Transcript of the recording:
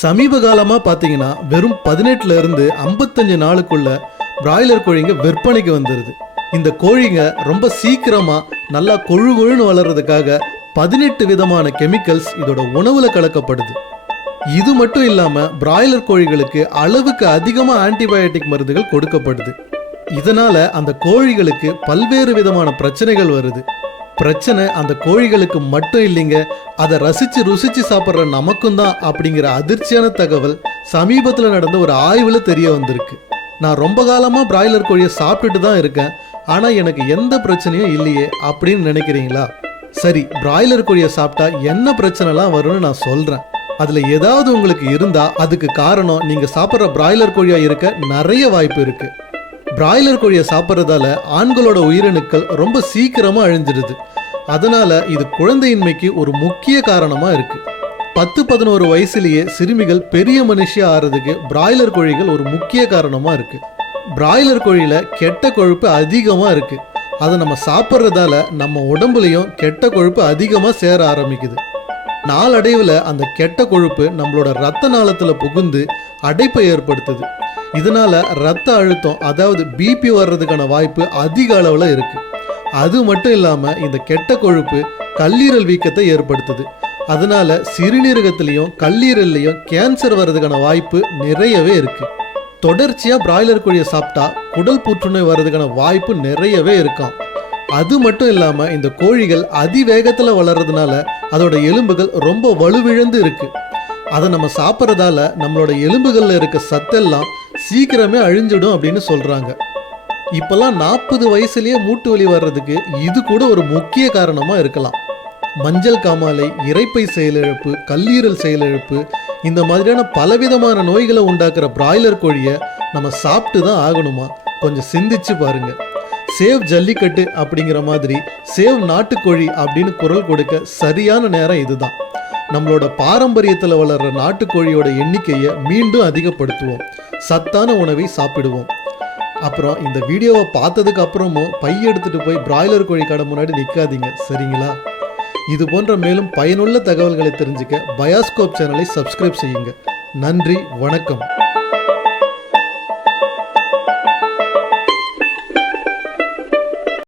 சமீப காலமாக பார்த்தீங்கன்னா வெறும் 18 இருந்து 55 நாளுக்குள்ள பிராய்லர் கோழிங்க விற்பனைக்கு வந்துடுது. இந்த கோழிங்க ரொம்ப சீக்கிரமாக நல்லா கொழு கொழுன்னு வளர்றதுக்காக 18 விதமான கெமிக்கல்ஸ் இதோட உணவுல கலக்கப்படுது. இது மட்டும் இல்லாமல் பிராய்லர் கோழிகளுக்கு அளவுக்கு அதிகமாக ஆன்டிபயோட்டிக் மருந்துகள் கொடுக்கப்படுது. இதனால அந்த கோழிகளுக்கு பல்வேறு விதமான பிரச்சனைகள் வருது. பிரச்சனை அந்த கோழிகளுக்கு மட்டும் இல்லைங்க, அதை ரசிச்சு ருசிச்சு சாப்பிட்ற நமக்கும் தான் அப்படிங்கிற அதிர்ச்சியான தகவல் சமீபத்தில் நடந்த ஒரு ஆய்வில் தெரிய வந்திருக்கு. நான் ரொம்ப காலமாக பிராய்லர் கோழியை சாப்பிட்டுட்டு தான் இருக்கேன், ஆனால் எனக்கு எந்த பிரச்சனையும் இல்லையே அப்படின்னு நினைக்கிறீங்களா? சரி, பிராய்லர் கோழியை சாப்பிட்டா என்ன பிரச்சனைலாம் வரும்னு நான் சொல்கிறேன். அதில் ஏதாவது உங்களுக்கு இருந்தால் அதுக்கு காரணம் நீங்கள் சாப்பிட்ற பிராய்லர் கோழியாக இருக்க நிறைய வாய்ப்பு இருக்குது. பிராய்லர் கோழியை சாப்பிட்றதால ஆண்களோட உயிரணுக்கள் ரொம்ப சீக்கிரமாக அழிஞ்சிடுது. அதனால இது குழந்தையின்மைக்கு ஒரு முக்கிய காரணமாக இருக்கு. 10-11 வயசுலேயே சிறுமிகள் பெரிய மனுஷியா ஆறதுக்கு பிராய்லர் கோழிகள் ஒரு முக்கிய காரணமாக இருக்கு. பிராய்லர் கோழியில கெட்ட கொழுப்பு அதிகமாக இருக்கு. அதை நம்ம சாப்பிட்றதால நம்ம உடம்புலையும் கெட்ட கொழுப்பு அதிகமாக சேர ஆரம்பிக்குது. நாளடைவில் அந்த கெட்ட கொழுப்பு நம்மளோட ரத்த நாளத்தில் புகுந்து அடைப்பை ஏற்படுத்துது. இதனால ரத்த அழுத்தம், அதாவது பிபி வர்றதுக்கான வாய்ப்பு அதிக அளவில் இருக்கு. அது மட்டும் இல்லாமல் இந்த கெட்ட கொழுப்பு கல்லீரல் வீக்கத்தை ஏற்படுத்துது. அதனால சிறுநீரகத்திலையும் கல்லீரல்லையும் கேன்சர் வர்றதுக்கான வாய்ப்பு நிறையவே இருக்கு. தொடர்ச்சியாக பிராய்லர் கோழியை சாப்பிட்டா குடல் புற்றுநோய் வர்றதுக்கான வாய்ப்பு நிறையவே இருக்காம். அது மட்டும் இல்லாமல் இந்த கோழிகள் அதிவேகத்தில் வளர்றதுனால அதோட எலும்புகள் ரொம்ப வலுவிழந்து இருக்கு. அதை நம்ம சாப்பிட்றதால நம்மளோட எலும்புகளில் இருக்க சத்தெல்லாம் சீக்கிரமே அழிஞ்சிடும் அப்படின்னு சொல்கிறாங்க. இப்போல்லாம் 40 வயசுலேயே மூட்டு வலி வர்றதுக்கு இது கூட ஒரு முக்கிய காரணமாக இருக்கலாம். மஞ்சள் காமாலை, இரைப்பை செயலிழப்பு, கல்லீரல் செயலிழப்பு, இந்த மாதிரியான பலவிதமான நோய்களை உண்டாக்குற பிராய்லர் கோழியை நம்ம சாப்பிட்டு தான் ஆகணுமா? கொஞ்சம் சிந்திச்சு பாருங்க. சேவ் ஜல்லிக்கட்டு அப்படிங்கிற மாதிரி சேவ் நாட்டுக்கோழி அப்படின்னு குரல் கொடுக்க சரியான நேரம் இதுதான். நம்மளோட பாரம்பரியத்தில் வளர்கிற நாட்டுக்கோழியோட எண்ணிக்கையை மீண்டும் அதிகப்படுத்துவோம். சத்தான உணவை சாப்பிடுவோம். அப்புறம் இந்த வீடியோவை பார்த்ததுக்கு அப்புறமும் எடுத்துட்டு போய் பிராய்லர் கோழி கடை முன்னாடி நிற்காதீங்க, சரிங்களா? இது போன்ற மேலும் பயனுள்ள தகவல்களை தெரிஞ்சுக்க பயாஸ்கோப் சேனலை சப்ஸ்கிரைப் செய்யுங்க. நன்றி, வணக்கம்.